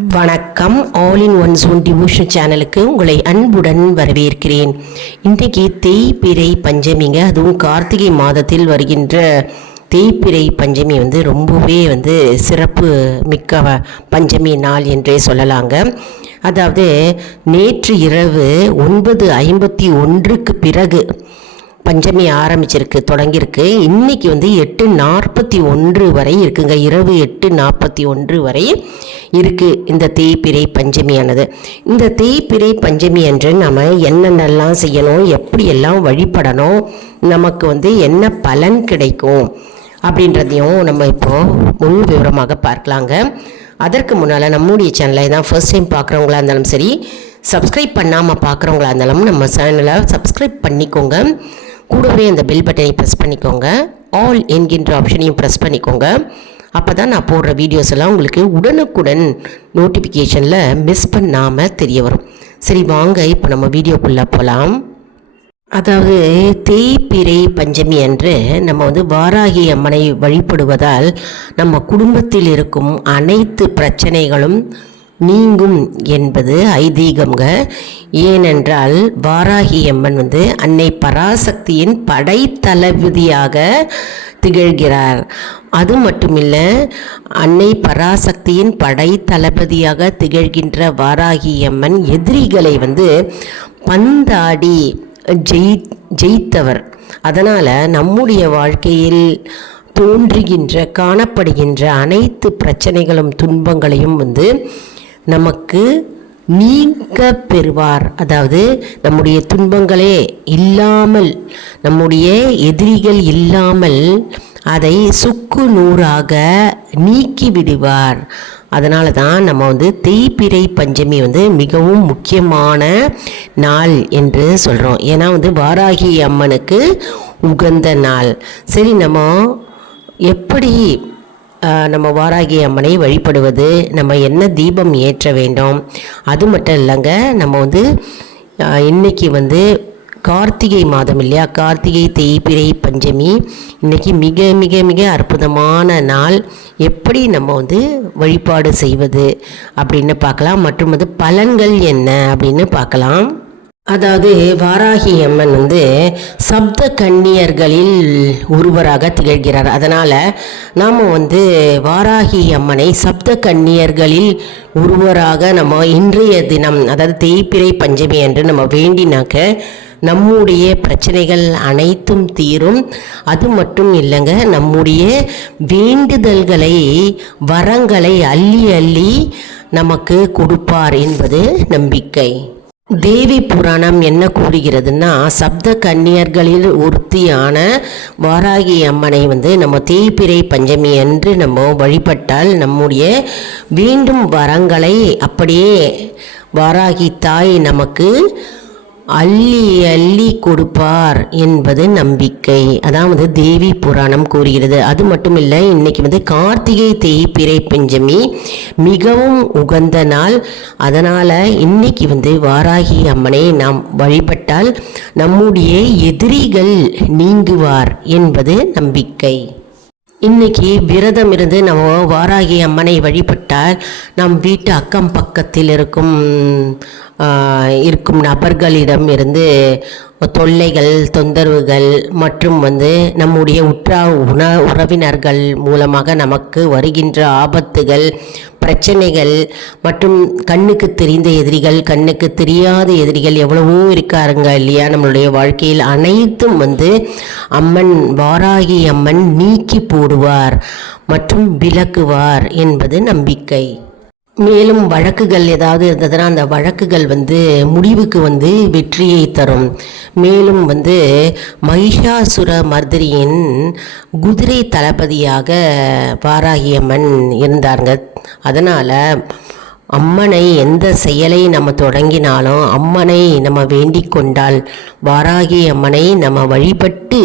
வணக்கம். All in one zone devotion சேனலுக்கு உங்களை அன்புடன் வரவேற்கிறேன். இன்றைக்கு தேய்பிறை பஞ்சமிங்க. அதுவும் கார்த்திகை மாதத்தில் வருகின்ற தேய்பிறை பஞ்சமி ரொம்பவே சிறப்பு மிக்க பஞ்சமி நாள் என்றே சொல்லலாங்க. அதாவது நேற்று இரவு 9:51 பிறகு பஞ்சமி தொடங்கியிருக்கு. இன்றைக்கி 8:41 வரை இருக்குங்க. இரவு 8:41 வரை இருக்குது இந்த தேய்பிறை பஞ்சமியானது. இந்த தேய்பிறை பஞ்சமி அன்று நம்ம என்னென்னலாம் செய்யணும், எப்படியெல்லாம் வழிபடணும், நமக்கு என்ன பலன் கிடைக்கும் அப்படின்றதையும் நம்ம இப்போது முழு விவரமாக பார்க்கலாங்க. அதற்கு முன்னால் நம்முடைய சேனலை தான் ஃபர்ஸ்ட் டைம் பார்க்குறவங்களா இருந்தாலும் சரி, சப்ஸ்கிரைப் பண்ணாமல் பார்க்குறவங்களா இருந்தாலும் நம்ம சேனலை சப்ஸ்கிரைப் பண்ணிக்கோங்க. கூடவே அந்த பெல் பட்டனை ப்ரெஸ் பண்ணிக்கோங்க. ஆல் என்கின்ற ஆப்ஷனையும் ப்ரெஸ் பண்ணிக்கோங்க. அப்போ தான் நான் போடுற வீடியோஸ் எல்லாம் உங்களுக்கு உடனுக்குடன் நோட்டிஃபிகேஷனில் மிஸ் பண்ணாமல் தெரிய வரும். சரி, வாங்க இப்போ நம்ம வீடியோக்குள்ளே போகலாம். அதாவது தேய்பிறை பஞ்சமி அன்று நம்ம வாராகி அம்மனை வழிபடுவதால் நம்ம குடும்பத்தில் இருக்கும் அனைத்து பிரச்சனைகளும் நீங்கும் என்பது ஐதீகம்ங்க. ஏனென்றால் வாராகி அம்மன் அன்னை பராசக்தியின் படைத்தளபதியாக திகழ்கிறார். அது மட்டுமில்லை, அன்னை பராசக்தியின் படைத்தளபதியாக திகழ்கின்ற வாராகி அம்மன் எதிரிகளை பந்தாடி ஜெயித்தவர். அதனால் நம்முடைய வாழ்க்கையில் தோன்றுகின்ற காணப்படுகின்ற அனைத்து பிரச்சனைகளும் துன்பங்களையும் நமக்கு நீங்க பெறுவார். அதாவது நம்முடைய துன்பங்களே இல்லாமல், நம்முடைய எதிரிகள் இல்லாமல் அதை சுக்கு நூறாக நீக்கி விடுவார். அதனால தான் நம்ம தேய்பிறை பஞ்சமி மிகவும் முக்கியமான நாள் என்று சொல்கிறோம். ஏன்னா வாராகி அம்மனுக்கு உகந்த நாள். சரி, நம்ம எப்படி நம்ம வாராகி அம்மனை வழிபடுவது, நம்ம என்ன தீபம் ஏற்ற வேண்டும், அது மட்டும் இல்லைங்க. நம்ம இன்றைக்கி கார்த்திகை மாதம் இல்லையா, கார்த்திகை தேய்பிறை பஞ்சமி இன்றைக்கி மிக மிக மிக அற்புதமான நாள். எப்படி நம்ம வழிபாடு செய்வது அப்படின்னு பார்க்கலாம். மற்றும் பலன்கள் என்ன அப்படின்னு பார்க்கலாம். அதாவது வாராகி அம்மன் சப்த கன்னியர்களில் ஒருவராக திகழ்கிறார். அதனால் நாம் வாராகி அம்மனை சப்த கன்னியர்களில் ஒருவராக நம்ம இன்றைய தினம், அதாவது தேய்பிறை பஞ்சமி என்று நம்ம வேண்டினாக்க நம்முடைய பிரச்சனைகள் அனைத்தும் தீரும். அது மட்டும் இல்லைங்க, நம்முடைய வேண்டுதல்களை, வரங்களை அள்ளி அள்ளி நமக்கு கொடுப்பார் என்பது நம்பிக்கை. தேவி புராணம் என்ன கூறுகிறதுன்னா, சப்த கன்னியர்களில் ஒருத்தியான வாராகி அம்மனை நம்ம தேய்பிறை பஞ்சமி அன்று நம்ம வழிபட்டால் நம்முடைய வேண்டும் வரங்களை அப்படியே வாராகி தாய் நமக்கு அள்ளி அள்ளி கொடுப்பார் என்பது நம்பிக்கை. அதாவது தேவி புராணம் கூறுகிறது. அது மட்டும் இல்லை, இன்னைக்கு கார்த்திகை தேய்பிறை பஞ்சமி மிகவும் உகந்த நாள். அதனால் இன்னைக்கு வாராகி அம்மனை நாம் வழிபட்டால் நம்முடைய எதிரிகள் நீங்குவார் என்பது நம்பிக்கை. இன்றைக்கி விரதம் இருந்து நம்ம வாராகி அம்மனை வழிபட்டால் நம் வீட்டு அக்கம் பக்கத்தில் இருக்கும் நபர்களிடம் இருந்து தொல்லைகள், தொந்தரவுகள் மற்றும் நம்முடைய உறவினர்கள் மூலமாக நமக்கு வருகின்ற ஆபத்துகள், பிரச்சனைகள் மற்றும் கண்ணுக்கு தெரிந்த எதிரிகள், கண்ணுக்கு தெரியாத எதிரிகள் எவ்வளவோ இருக்காருங்க இல்லையா நம்மளுடைய வாழ்க்கையில். அனைத்தும் அம்மன், வாராகி அம்மன் நீக்கி போடுவார் மற்றும் விலக்குவார் என்பது நம்பிக்கை. மேலும் வழக்குகள் ஏதாவது இருந்ததுன்னா அந்த வழக்குகள் முடிவுக்கு வெற்றியை தரும். மேலும் மகிஷாசுர மர்தினியின் குதிரை தளபதியாக வாராகி அம்மன் இருந்தாங்க. அதனால் அம்மனை எந்த செயலை நம்ம தொடங்கினாலும், அம்மனை நம்ம வேண்டிக் கொண்டால், வாராகி அம்மனை நம்ம வழிபட்டு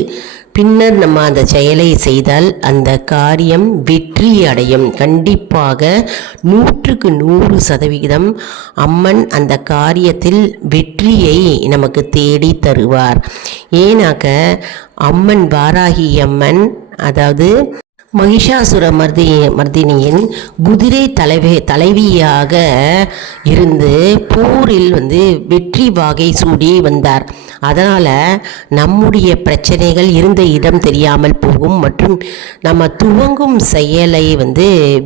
பின்னர் நம்ம அந்த செயலை செய்தால் அந்த காரியம் வெற்றி அடையும். கண்டிப்பாக 100% அம்மன் அந்த காரியத்தில் வெற்றியை நமக்கு தேடி தருவார். ஏன்னாக்க அம்மன், வாராகி அம்மன், அதாவது மகிஷாசுர மர்தினியின் குதிரை தலைவியாக இருந்து போரில் வெற்றி வாகை சூடி வந்தார். அதனால் நம்முடைய பிரச்சனைகள் இருந்த இடம் தெரியாமல் போகும் மற்றும் நம்ம துவங்கும் செயலை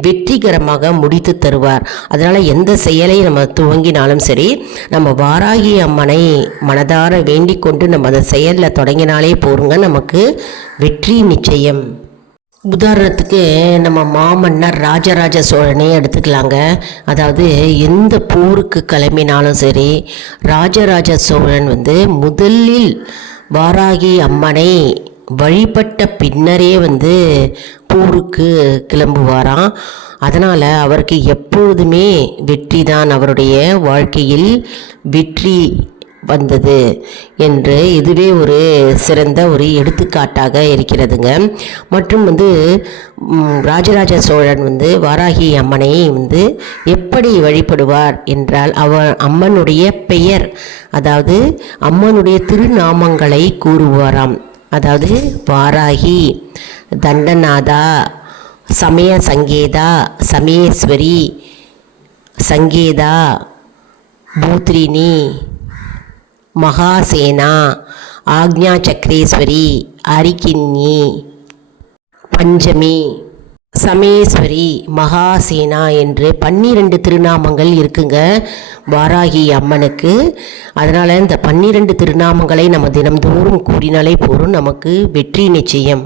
வெற்றிகரமாக முடித்து தருவார். அதனால் எந்த செயலை நம்ம துவங்கினாலும் சரி, நம்ம வாராகி அம்மனை மனதார வேண்டிக் கொண்டு நம்ம அந்த செயலில் தொடங்கினாலே போருங்க, நமக்கு வெற்றி நிச்சயம். உதாரணத்துக்கு நம்ம மாமன்னர் ராஜராஜ சோழனே எடுத்துக்கலாங்க. அதாவது எந்த போருக்கு கிளம்பினாலும் சரி, ராஜராஜ சோழன் முதலில் வாராகி அம்மனை வழிபட்ட பின்னரே போருக்கு கிளம்புவாராம். அதனால் அவருக்கு எப்பொழுதுமே வெற்றி தான், அவருடைய வாழ்க்கையில் வெற்றி வந்தது என்று இதுவே ஒரு சிறந்த ஒரு எடுத்துக்காட்டாக இருக்கிறதுங்க. மற்றும் ராஜராஜ சோழன் வாராகி அம்மனை எப்படி வழிபடுவார் என்றால், அம்மனுடைய பெயர், அதாவது அம்மனுடைய திருநாமங்களை கூறுவாராம். அதாவது வாராகி, தண்டநாதா, சமய சங்கேதா, சமயேஸ்வரி, சங்கேதா, பூத்ரினி, மகாசேனா, ஆக்ஞா சக்கரேஸ்வரி, அரிக்கின்னி, பஞ்சமி, சமேஸ்வரி, மகாசேனா என்று 12 திருநாமங்கள் இருக்குங்க வாராகி அம்மனுக்கு. அதனால் இந்த 12 திருநாமங்களை நம்ம தினம்தோறும் கூறினாலே போதும், நமக்கு வெற்றி நிச்சயம்.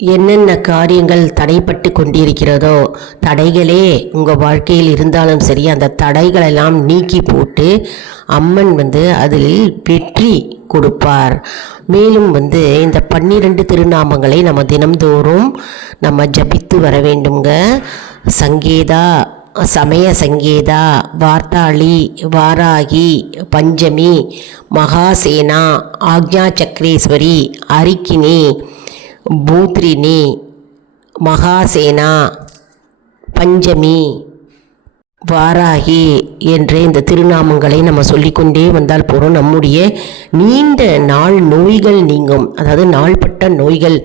என்னென்ன காரியங்கள் தடைப்பட்டு கொண்டிருக்கிறதோ, தடைகளே உங்கள் வாழ்க்கையில் இருந்தாலும் சரி, அந்த தடைகளெல்லாம் நீக்கி போட்டு அம்மன் அதில் வெற்றி கொடுப்பார். மேலும் இந்த 12 திருநாமங்களை நம்ம தினம்தோறும் நம்ம ஜபித்து வர வேண்டுங்க. சங்கேதா, சமய சங்கேதா, வார்த்தாளி, வாராகி, பஞ்சமி, மகாசேனா, ஆக்ஞா சக்கரேஸ்வரி, அரிக்கினி, பூத்ரினி, மகாசேனா, பஞ்சமி, வாராகி என்ற இந்த திருநாமங்களை நம்ம சொல்லிக்கொண்டே வந்தால் போகிறோம், நம்முடைய நீண்ட நாள் நோய்கள் நீங்கும். அதாவது நாள்பட்ட நோய்கள்,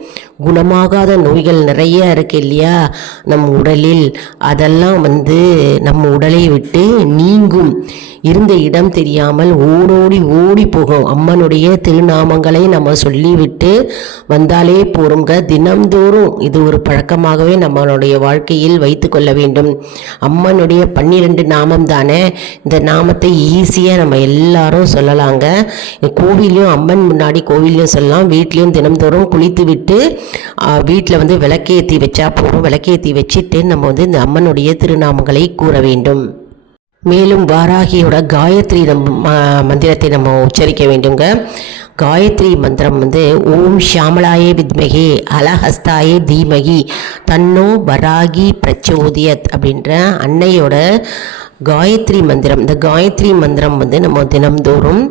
குணமாகாத நோய்கள் நிறைய இருக்கு இல்லையா நம் உடலில், அதெல்லாம் நம்ம உடலை விட்டு நீங்கும். இருந்த இடம் தெரியாமல் ஓடி போகும். அம்மனுடைய திருநாமங்களை நம்ம சொல்லிவிட்டு வந்தாலே போருங்க. தினம்தோறும் இது ஒரு பழக்கமாகவே நம்மளுடைய வாழ்க்கையில் வைத்து கொள்ள வேண்டும். அம்மனுடைய 12 நாமம் தானே, இந்த நாமத்தை ஈஸியாக நம்ம எல்லாரும் சொல்லலாங்க. கோவிலையும் அம்மன் முன்னாடி கோவிலையும் சொல்லலாம், வீட்லேயும் தினம்தோறும் குளித்து விட்டு வீட்டில் விளக்கேற்றி வச்சா போதும். விளக்கேற்றி வச்சுட்டு நம்ம இந்த அம்மனுடைய திருநாமங்களை கூற வேண்டும். மேலும் வாராகியோட காயத்ரி மந்திரத்தை நம்ம உச்சரிக்க வேண்டுங்க. காயத்ரி மந்திரம் ஓம் ஷாமலாயே வித்மகி அலஹஸ்தாயே தீமகி தன்னோ வராகி பிரச்சோதியத் அப்படின்ற அன்னையோட காயத்ரி மந்திரம். இந்த காயத்ரி மந்திரம் நம்ம தினம்தோறும்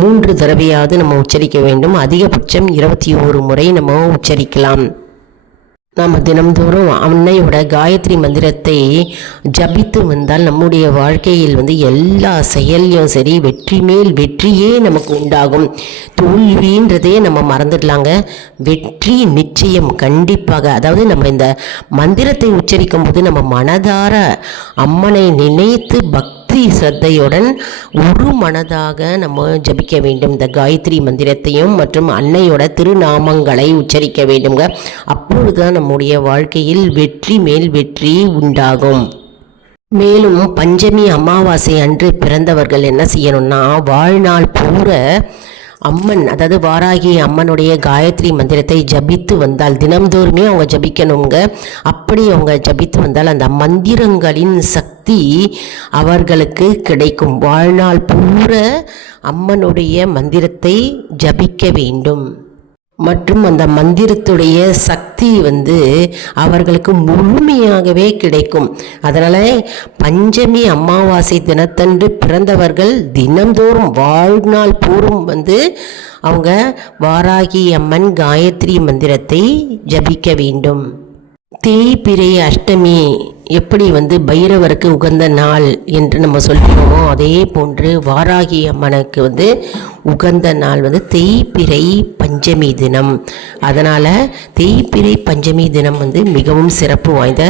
3 தடவையாவது நம்ம உச்சரிக்க வேண்டும். அதிகபட்சம் 21 முறை நம்ம உச்சரிக்கலாம். நாம் தினம்தோறும் அன்னையோட காயத்ரி மந்திரத்தை ஜபித்து வந்தால் நம்முடைய வாழ்க்கையில் எல்லா செயல்லையும் சரி வெற்றி மேல் வெற்றியே நமக்கு உண்டாகும். தோல்வின்றதே நம்ம மறந்துடலாங்க, வெற்றி நிச்சயம் கண்டிப்பாக. அதாவது நம்ம இந்த மந்திரத்தை உச்சரிக்கும் போது நம்ம மனதார அம்மனை நினைத்து பக்தி சிரத்தையுடன் ஒரு மனதாக நம்ம ஜபிக்க வேண்டும். இந்த காயத்ரி மந்திரத்தையும் மற்றும் அன்னையோட திருநாமங்களை உச்சரிக்க வேண்டுங்க. அப்பொழுதுதான் நம்முடைய வாழ்க்கையில் வெற்றி மேல் வெற்றி உண்டாகும். மேலும் பஞ்சமி அமாவாசை அன்று பிறந்தவர்கள் என்ன செய்யணும்னா, வாழ்நாள் பூர அம்மன், அதாவது வாராகி அம்மனுடைய காயத்ரி மந்திரத்தை ஜபித்து வந்தால், தினம்தோறுமே அவங்க ஜபிக்கணுங்க. அப்படி அவங்க ஜபித்து வந்தால் அந்த மந்திரங்களின் சக்தி அவர்களுக்கு கிடைக்கும். வாழ்நாள் பூர அம்மனுடைய மந்திரத்தை ஜபிக்க வேண்டும். மற்றும் அந்த மந்திரத்துடைய சக்தி அவர்களுக்கு முழுமையாகவே கிடைக்கும். அதனால் பஞ்சமி அமாவாசை தினத்தன்று பிறந்தவர்கள் தினம்தோறும் வாழ்நாள் பூரும் அவங்க வாராகி அம்மன் காயத்ரி மந்திரத்தை ஜபிக்க வேண்டும். தேய்பிறை அஷ்டமி எப்படி பைரவருக்கு உகந்த நாள் என்று நம்ம சொல்கிறோமோ, அதே போன்று வாராகி அம்மனுக்கு உகந்த நாள் தேய்பிறை பஞ்சமி தினம். அதனால் தேய்பிறை பஞ்சமி தினம் வந்து மிகவும் சிறப்பு வாய்ந்த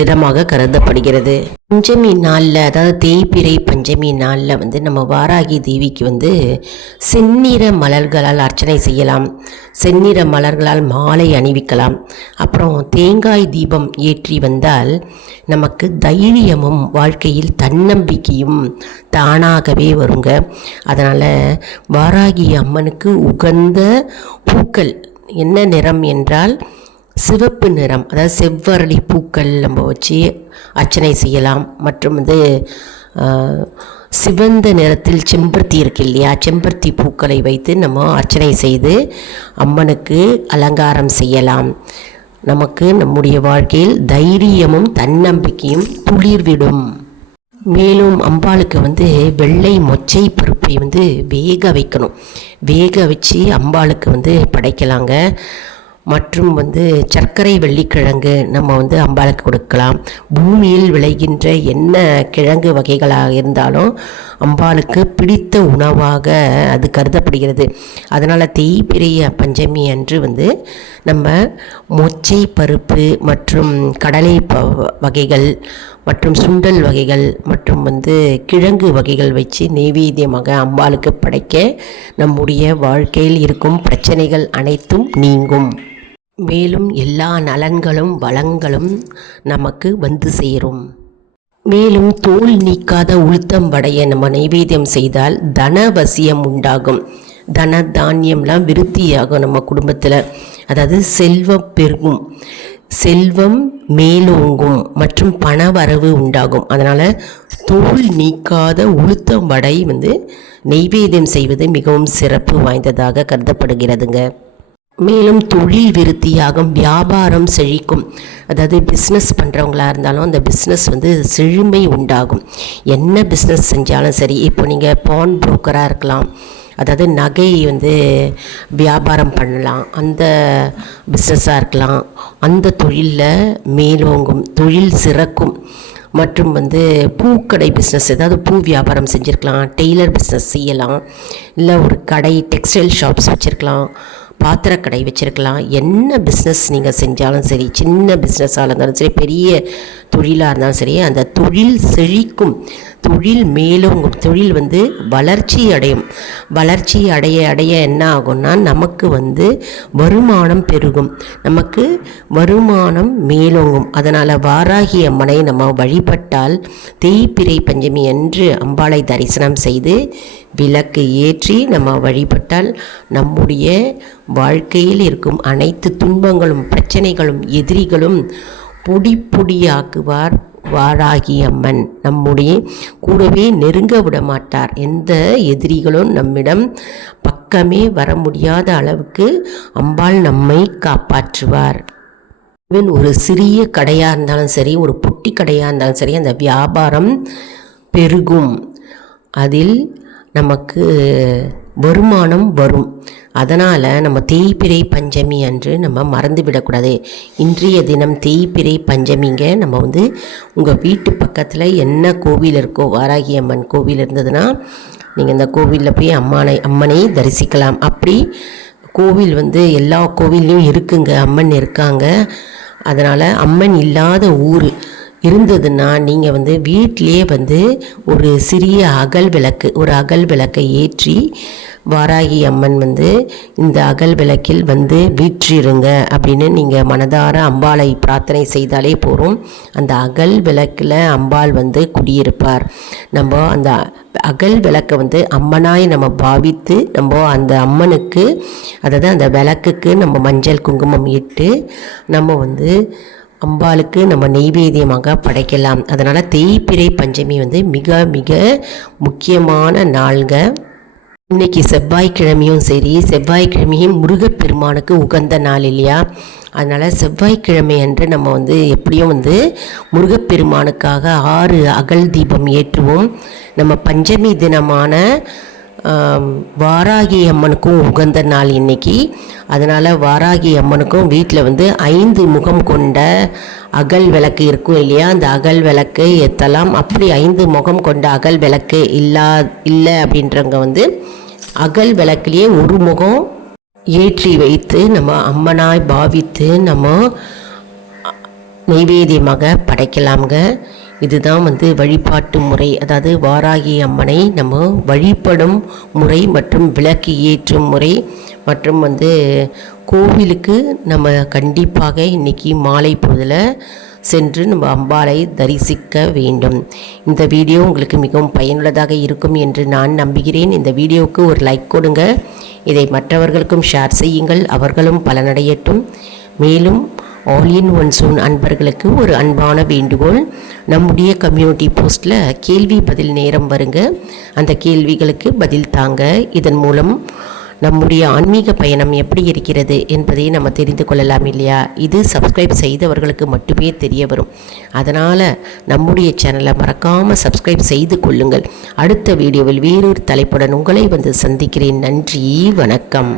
தினமாக கருதப்படுகிறது. பஞ்சமி நாளில், அதாவது தேய்பிறை பஞ்சமி நாளில் வந்து நம்ம வாராகி தேவிக்கு வந்து செந்நிற மலர்களால் அர்ச்சனை செய்யலாம். செந்நிற மலர்களால் மாலை அணிவிக்கலாம். அப்புறம் தேங்காய் தீபம் ஏற்றி வந்தால் நமக்கு தைரியமும் வாழ்க்கையில் தன்னம்பிக்கையும் தானாகவே வருங்க. அதனால் வாராகி அம்மனுக்கு உகந்த பூக்கள் என்ன நிறம் என்றால் சிவப்பு நிறம், அதாவது செவ்வரளி பூக்கள் நம்ம வச்சு அர்ச்சனை செய்யலாம். மற்றும் வந்து சிவந்த நிறத்தில் செம்பருத்தி இருக்கு இல்லையா, செம்பருத்தி பூக்களை வைத்து நம்ம அர்ச்சனை செய்து அம்மனுக்கு அலங்காரம் செய்யலாம். நமக்கு நம்முடைய வாழ்க்கையில் தைரியமும் தன்னம்பிக்கையும் துளிர்விடும். மேலும் அம்பாளுக்கு வந்து வெள்ளை மொச்சை பருப்பை வந்து வேக வைக்கணும். வேக வச்சு அம்பாளுக்கு வந்து படைக்கலாங்க. மற்றும் வந்து சர்க்கரை வெள்ளிக்கிழங்கு நம்ம வந்து அம்பாளுக்கு கொடுக்கலாம். பூமியில் விளைகின்ற என்ன கிழங்கு வகைகளாக இருந்தாலும் அம்பாளுக்கு பிடித்த உணவாக அது கருதப்படுகிறது. அதனால் தேய்பிறை பஞ்சமி அன்று வந்து நம்ம மொச்சை பருப்பு மற்றும் கடலை வகைகள் மற்றும் சுண்டல் வகைகள் மற்றும் வந்து கிழங்கு வகைகள் வச்சு நெய்வேத்தியமாக அம்பாளுக்கு படைக்க நம்முடைய வாழ்க்கையில் இருக்கும் பிரச்சனைகள் அனைத்தும் நீங்கும். மேலும் எல்லா நலன்களும் வளங்களும் நமக்கு வந்து சேரும். மேலும் தோல் நீக்காத உளுத்தம் வடையை நம்ம நைவேத்தியம் செய்தால் தனவசியம் உண்டாகும். தன தானியம்லாம் விருத்தியாகும் நம்ம குடும்பத்தில். அதாவது செல்வம் பெருகும், செல்வம் மேலோங்கும் மற்றும் பணவரவு உண்டாகும். அதனால் தோல் நீக்காத உளுத்தம் வடை வந்து நெய்வேத்தியம் செய்வது மிகவும் சிறப்பு வாய்ந்ததாக கருதப்படுகிறதுங்க. மேலும் தொழில் விருத்தியாகும், வியாபாரம் செழிக்கும். அதாவது பிஸ்னஸ் பண்ணுறவங்களா இருந்தாலும் அந்த பிஸ்னஸ் வந்து செழுமை உண்டாகும். என்ன பிஸ்னஸ் செஞ்சாலும் சரி, இப்போ நீங்கள் பான் புரோக்கராக இருக்கலாம், அதாவது நகை வந்து வியாபாரம் பண்ணலாம், அந்த பிஸ்னஸாக இருக்கலாம், அந்த தொழிலில் மேலோங்கும், தொழில் சிறக்கும். மற்றும் வந்து பூக்கடை பிஸ்னஸ், ஏதாவது பூ வியாபாரம் செஞ்சுருக்கலாம், டெய்லர் பிஸ்னஸ் செய்யலாம், இல்லை ஒரு கடை டெக்ஸ்டைல் ஷாப்ஸ் வச்சுருக்கலாம், பாத்திரக்கடை வச்சுருக்கலாம். என்ன பிஸ்னஸ் நீங்கள் செஞ்சாலும் சரி, சின்ன பிஸ்னஸாக இருந்தாலும் சரி, பெரிய தொழிலாக இருந்தாலும் சரி, அந்த தொழில் செழிக்கும், தொழில் மேலோங்கும், தொழில் வந்து வளர்ச்சி அடையும். வளர்ச்சி அடைய அடைய என்ன ஆகும்னா நமக்கு வந்து வருமானம் பெருகும், நமக்கு வருமானம் மேலோங்கும். அதனால் வாராகி அம்மனை நம்ம வழிபட்டால் தேய்பிறை பஞ்சமி அன்று அம்பாளை தரிசனம் செய்து விளக்கு ஏற்றி நம்ம வழிபட்டால் நம்முடைய வாழ்க்கையில் இருக்கும் அனைத்து துன்பங்களும் பிரச்சனைகளும் எதிரிகளும் பொடி பொடியாக்குவார் வாராகி அம்மன். நம்முடைய கூடவே நெருங்க விட மாட்டார். எந்த எதிரிகளும் நம்மிடம் பக்கமே வர முடியாத அளவுக்கு அம்பாள் நம்மை காப்பாற்றுவார். ஈவன் ஒரு சிறிய கடையாக இருந்தாலும் சரி, ஒரு பொட்டி கடையாக இருந்தாலும் சரி, அந்த வியாபாரம் பெருகும், அதில் நமக்கு வருமானம் வரும். அதனால் நம்ம தேய்பிறை பஞ்சமி அன்று நம்ம மறந்து விடக்கூடாது. இன்றைய தினம் தேய்பிறை பஞ்சமிங்க. நம்ம வந்து உங்கள் வீட்டு பக்கத்தில் என்ன கோவில் இருக்கோ, வாராகி அம்மன் கோவில் இருந்ததுன்னா நீங்கள் இந்த கோவிலில் போய் அம்மனை தரிசிக்கலாம். அப்படி கோவில் வந்து எல்லா கோவில்லையும் இருக்குங்க, அம்மன் இருக்காங்க. அதனால் அம்மன் இல்லாத ஊர் இருந்ததுன்னா நீங்கள் வந்து வீட்டிலே வந்து ஒரு சிறிய ஒரு அகல் விளக்கை ஏற்றி வாராகி அம்மன் வந்து இந்த அகல் விளக்கில் வந்து வீற்றிருங்க அப்படின்னு நீங்கள் மனதார அம்பாளை பிரார்த்தனை செய்தாலே போதும். அந்த அகல் விளக்கில் அம்பாள் வந்து குடியிருப்பார். நம்ம அந்த அகல் விளக்கை வந்து அம்மனாய் நம்ம பாவித்து நம்ம அந்த அம்மனுக்கு, அதாவது அந்த விளக்குக்கு நம்ம மஞ்சள் குங்குமம் இட்டு நம்ம வந்து அம்பாளுக்கு நம்ம நெய்வேத்தியமாக படைக்கலாம். அதனால் தேய்பிறை பஞ்சமி வந்து மிக மிக முக்கியமான நாள்ங்க. இன்றைக்கி செவ்வாய்க்கிழமையும் சரி, செவ்வாய்க்கிழமையும் முருகப்பெருமானுக்கு உகந்த நாள் இல்லையா? அதனால் செவ்வாய்க்கிழமை அன்று நம்ம வந்து எப்படியும் வந்து முருகப்பெருமானுக்காக 6 அகல் தீபம் ஏற்றுவோம். நம்ம பஞ்சமி தினமான வாராகி அம்மனுக்கும் உகந்த நாள் இன்னைக்கு. அதனால் வாராகி அம்மனுக்கும் வீட்டில் வந்து 5 முகம் கொண்ட அகல் விளக்கு இருக்கும் இல்லையா, அந்த அகல் விளக்கு ஏற்றலாம். அப்படி 5 முகம் கொண்ட அகல் விளக்கு இல்லை அப்படின்றவங்க வந்து அகல் விளக்குலேயே ஒரு முகம் ஏற்றி வைத்து நம்ம அம்மனாய் பாவித்து நம்ம நைவேத்தியமாக படைக்கலாம்ங்க. இதுதான் வழிபாட்டு முறை. அதாவது வாராகி அம்மனை நம்ம வழிபடும் முறை மற்றும் விளக்கு ஏற்றும் முறை மற்றும் கோவிலுக்கு நம்ம கண்டிப்பாக இன்றைக்கி மாலை பொழுதில் சென்று நம்ம அம்பாளை தரிசிக்க வேண்டும். இந்த வீடியோ உங்களுக்கு மிகவும் பயனுள்ளதாக இருக்கும் என்று நான் நம்புகிறேன். இந்த வீடியோவுக்கு ஒரு லைக் கொடுங்க. இதை மற்றவர்களுக்கும் ஷேர் செய்யுங்கள், அவர்களும் பலனடையட்டும். மேலும் ஆல் இன் ஒன் சூன் அன்பர்களுக்கு ஒரு அன்பான வேண்டுகோள். நம்முடைய கம்யூனிட்டி போஸ்ட்டில் கேள்வி பதில் நேரம் வருங்க. அந்த கேள்விகளுக்கு பதில் தாங்க. இதன் மூலம் நம்முடைய ஆன்மீக பயணம் எப்படி இருக்கிறது என்பதை நம்ம தெரிந்து கொள்ளலாம் இல்லையா? இது சப்ஸ்கிரைப் செய்தவர்களுக்கு மட்டுமே தெரிய வரும். அதனால் நம்முடைய சேனலை மறக்காமல் சப்ஸ்கிரைப் செய்து கொள்ளுங்கள். அடுத்த வீடியோவில் வேறொரு தலைப்புடன் உங்களை சந்திக்கிறேன். நன்றி, வணக்கம்.